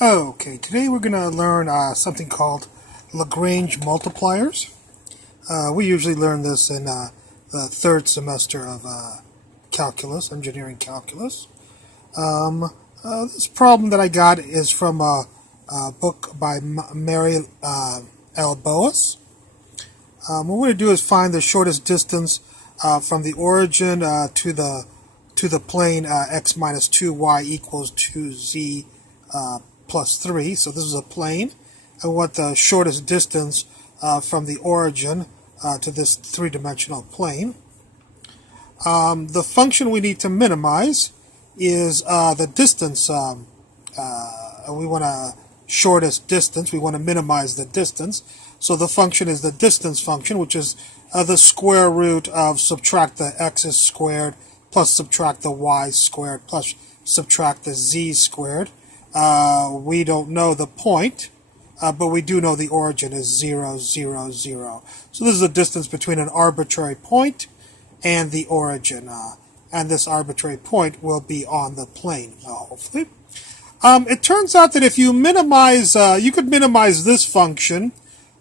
Okay, today we're going to learn something called Lagrange multipliers. We usually learn this in the third semester of calculus, engineering calculus. This problem that I got is from a book by Mary L. Boas. What we're going to do is find the shortest distance from the origin to the plane x minus 2y equals 2z plus 3. So this is a plane. I want the shortest distance from the origin to this three-dimensional plane. The function we need to minimize is the distance. We want a shortest distance. We want to minimize the distance. So the function is the distance function, which is the square root of subtract the x's squared plus subtract the y squared plus subtract the z squared. We don't know the point, but we do know the origin is 0, 0, 0. So this is the distance between an arbitrary point and the origin. And this arbitrary point will be on the plane, hopefully. It turns out that if you minimize, you could minimize this function,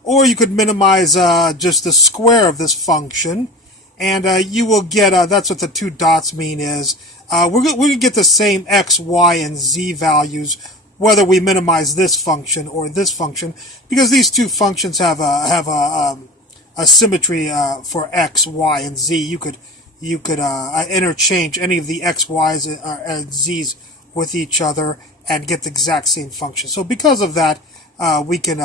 or you could minimize just the square of this function, and you will get, that's what the two dots mean is, we're going to get the same x, y, and z values whether we minimize this function or this function, because these two functions have a symmetry for x, y, and z. You could interchange any of the x, y's, and z's with each other and get the exact same function. So because of that, we can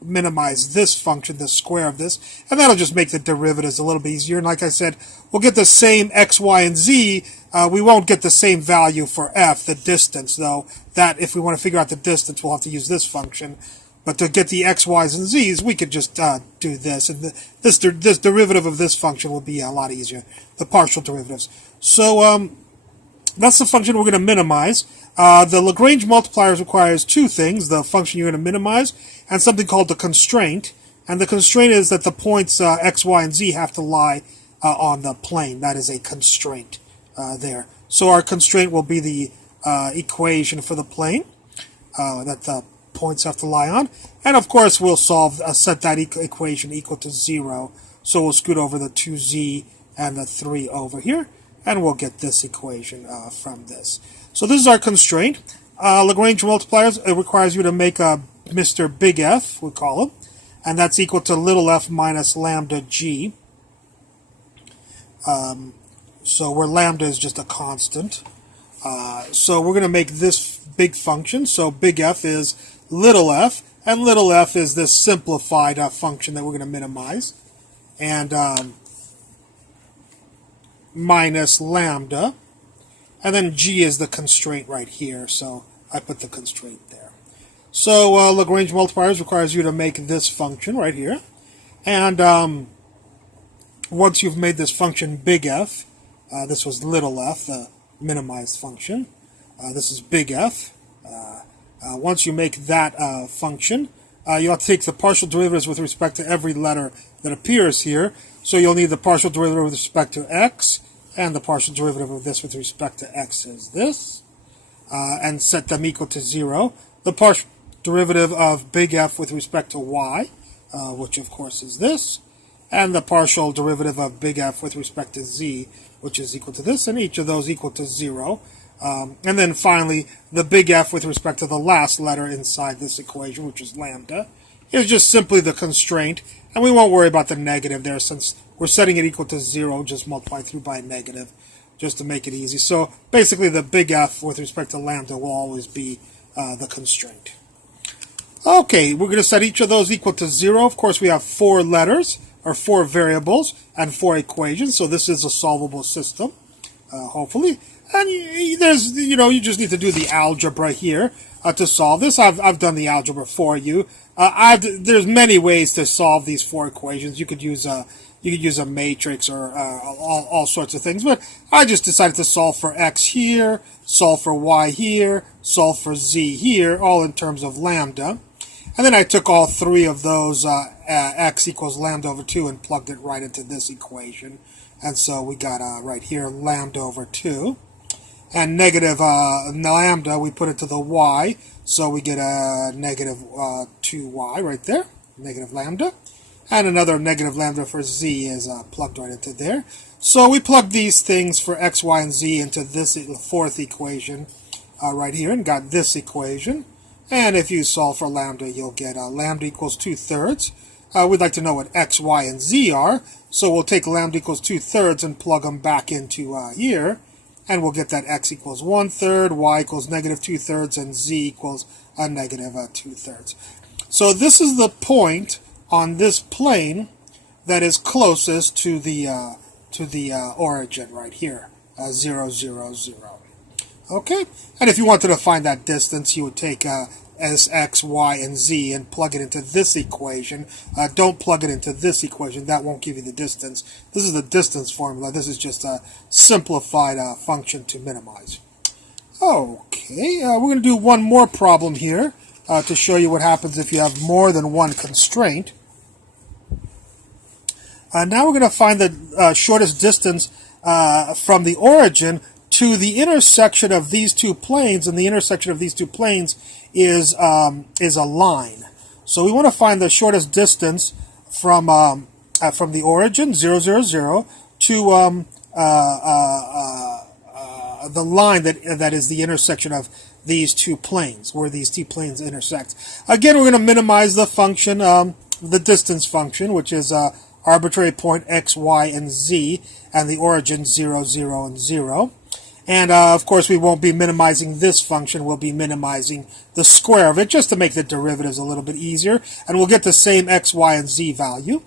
minimize this function, the square of this, and that'll just make the derivatives a little bit easier. And like I said, we'll get the same x, y, and z. We won't get the same value for f, the distance, though. That, if we want to figure out the distance, we'll have to use this function. But to get the x, y's, and z's, we could just do this. And this derivative of this function will be a lot easier, the partial derivatives. So that's the function we're going to minimize. The Lagrange multipliers requires two things: the function you're going to minimize and something called the constraint. And the constraint is that the points x, y, and z have to lie on the plane. That is a constraint there. So our constraint will be the equation for the plane that the points have to lie on. And of course we'll set that equation equal to 0. So we'll scoot over the 2z and the 3 over here, and we'll get this equation from this. So this is our constraint. Lagrange multipliers, it requires you to make a Mr. Big F, we call him, and that's equal to little f minus lambda g. So where lambda is just a constant. So we're going to make this big function. So big F is little f, and little f is this simplified function that we're going to minimize. And minus lambda, and then g is the constraint right here, so I put the constraint there. So Lagrange multipliers requires you to make this function right here, and once you've made this function big F, this was little f, the minimized function, this is big F. Once you make that function, you'll have to take the partial derivatives with respect to every letter that appears here. So you'll need the partial derivative with respect to x, and the partial derivative of this with respect to x is this, and set them equal to 0. The partial derivative of big F with respect to y, which of course is this, and the partial derivative of big F with respect to z, which is equal to this, and each of those equal to 0. And then finally, the big F with respect to the last letter inside this equation, which is lambda, is just simply the constraint, and we won't worry about the negative there since we're setting it equal to 0, just multiply through by a negative, just to make it easy. So basically the big F with respect to lambda will always be the constraint. Okay, we're going to set each of those equal to 0. Of course, we have 4 letters, or 4 variables, and 4 equations, so this is a solvable system, hopefully. And you just need to do the algebra here to solve this. I've done the algebra for you. There's many ways to solve these 4 equations. You could use a matrix or all sorts of things, but I just decided to solve for x here, solve for y here, solve for z here, all in terms of lambda. And then I took all 3 of those x equals lambda over 2 and plugged it right into this equation. And so we got right here lambda over 2. and negative lambda, we put it to the y, so we get a negative 2y right there, negative lambda. And another negative lambda for z is plugged right into there. So we plug these things for x, y, and z into this fourth equation right here, and got this equation. And if you solve for lambda, you'll get lambda equals 2/3. We'd like to know what x, y, and z are, so we'll take lambda equals 2/3 and plug them back into here, and we'll get that x equals 1/3, y equals negative 2/3, and z equals a negative 2/3. So this is the point on this plane that is closest to the origin right here, 0, 0, 0. Okay, and if you wanted to find that distance, you would take as x, y, and z and plug it into this equation. Don't plug it into this equation. That won't give you the distance. This is the distance formula. This is just a simplified function to minimize. Okay, we're going to do one more problem here to show you what happens if you have more than one constraint. Now we're going to find the shortest distance from the origin to the intersection of these two planes, and the intersection of these two planes is a line. So we want to find the shortest distance from the origin 0, 0, 0 to the line that is the intersection of these two planes, where these two planes intersect. Again, we're going to minimize the function, the distance function, which is arbitrary point x, y, and z, and the origin 0, 0, and 0. And of course, we won't be minimizing this function. We'll be minimizing the square of it just to make the derivatives a little bit easier. And we'll get the same x, y, and z value.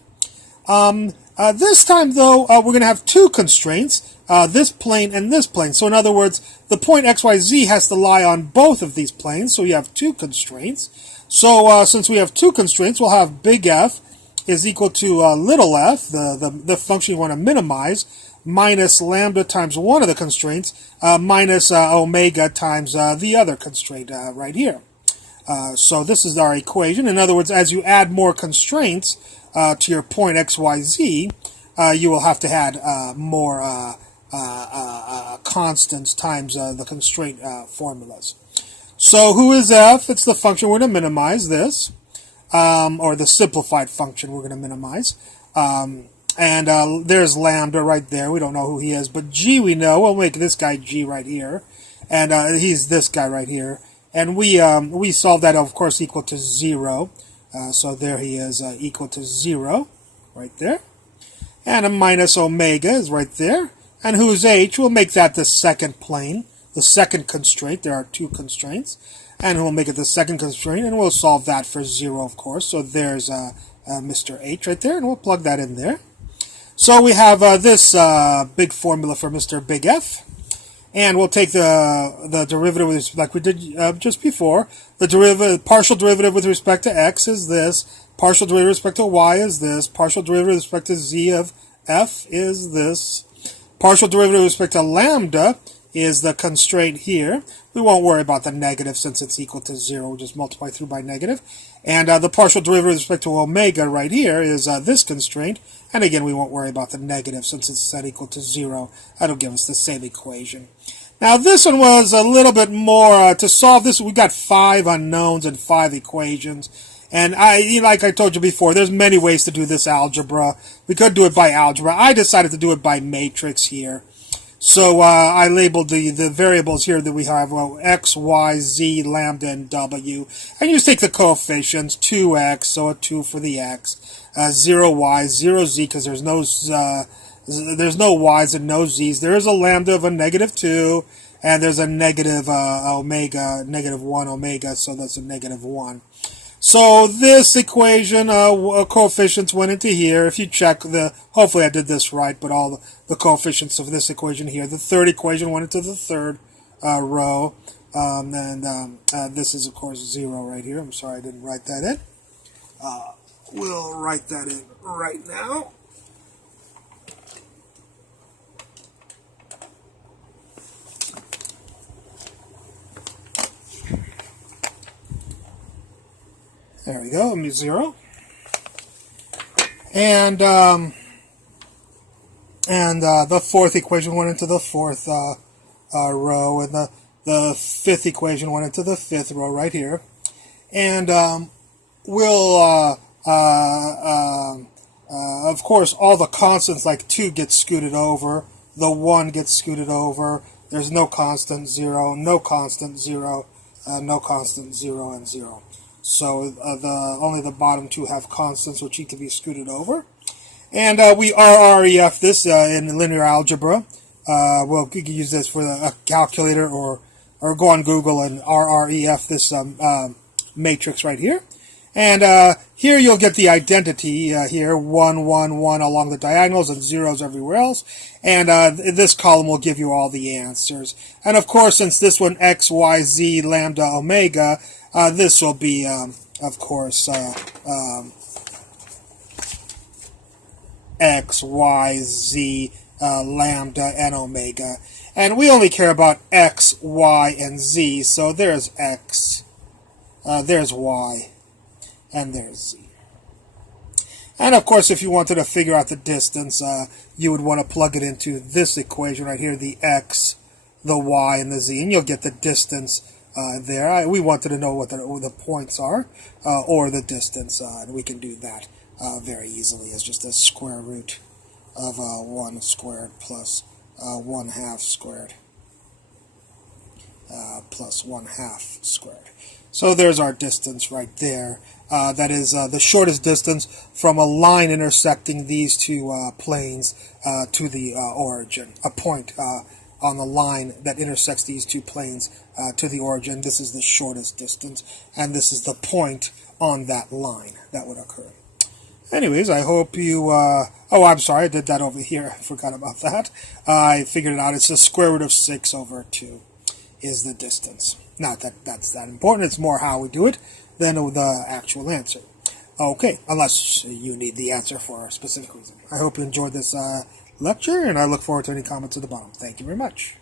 This time, though, we're going to have two constraints, this plane and this plane. So in other words, the point x, y, z has to lie on both of these planes. So you have two constraints. So since we have two constraints, we'll have big F is equal to little f, the function you want to minimize, minus lambda times one of the constraints, minus omega times the other constraint right here. So this is our equation. In other words, as you add more constraints to your point x, y, z, you will have to add more constants times the constraint formulas. So who is f? It's the function we're going to minimize this, or the simplified function we're going to minimize. And there's lambda right there. We don't know who he is, but g we know. We'll make this guy g right here, and he's this guy right here. And we solve that, of course, equal to 0. So there he is, equal to 0, right there. And a minus omega is right there. And who's h? We'll make that the second plane, the second constraint. There are two constraints. And we'll make it the second constraint, and we'll solve that for 0, of course. So there's Mr. H right there, and we'll plug that in there. So we have this big formula for Mr. Big F, and we'll take the derivative like we did just before. The partial derivative with respect to x is this, partial derivative with respect to y is this, partial derivative with respect to z of f is this, partial derivative with respect to lambda is the constraint here. We won't worry about the negative since it's equal to 0. We'll just multiply through by negative. And the partial derivative with respect to omega right here is this constraint. And again, we won't worry about the negative since it's set equal to 0. That'll give us the same equation. Now this one was a little bit more, to solve this, we got 5 unknowns and 5 equations. And like I told you before, there's many ways to do this algebra. We could do it by algebra. I decided to do it by matrix here. So I labeled the variables here that we have, x, y, z, lambda, and w. And you just take the coefficients, 2x, so a 2 for the x, 0y, 0z, because there's no y's and no z's. There is a lambda of a negative 2, and there's a negative omega, negative 1 omega, so that's a negative 1. So this equation, coefficients went into here. If you check hopefully I did this right, but all the coefficients of this equation here. The third equation went into the third row. And this is, of course, 0 right here. I'm sorry I didn't write that in. We'll write that in right now. There we go, 0. And the fourth equation went into the fourth row, and the fifth equation went into the fifth row right here. And we'll, of course, all the constants like 2 get scooted over, the 1 gets scooted over, there's no constant, 0, no constant, 0, no constant, 0, and 0. So only the bottom 2 have constants, which need to be scooted over. And we RREF this in linear algebra. We'll use this for a calculator, or go on Google and RREF this matrix right here. And here you'll get the identity here, 1, 1, 1 along the diagonals and zeros everywhere else. And this column will give you all the answers. And of course, since this one x, y, z, lambda, omega, this will be, of course, x, y, z, lambda, and omega. And we only care about x, y, and z, so there's x, there's y, and there's z. And of course, if you wanted to figure out the distance, you would want to plug it into this equation right here, the x, the y, and the z, and you'll get the distance there. We wanted to know what the points are, or the distance, and we can do that very easily as just a square root of 1 squared plus 1/2 squared plus 1/2 squared. So there's our distance right there. That is the shortest distance from a line intersecting these two planes to the origin. A point on the line that intersects these two planes to the origin. This is the shortest distance, and this is the point on that line that would occur. Anyways, I hope you... oh, I'm sorry, I did that over here. I forgot about that. I figured it out. It's the square root of 6 over 2 is the distance. Not that that's that important. It's more how we do it than the actual answer. Okay, unless you need the answer for a specific reason. I hope you enjoyed this lecture, and I look forward to any comments at the bottom. Thank you very much.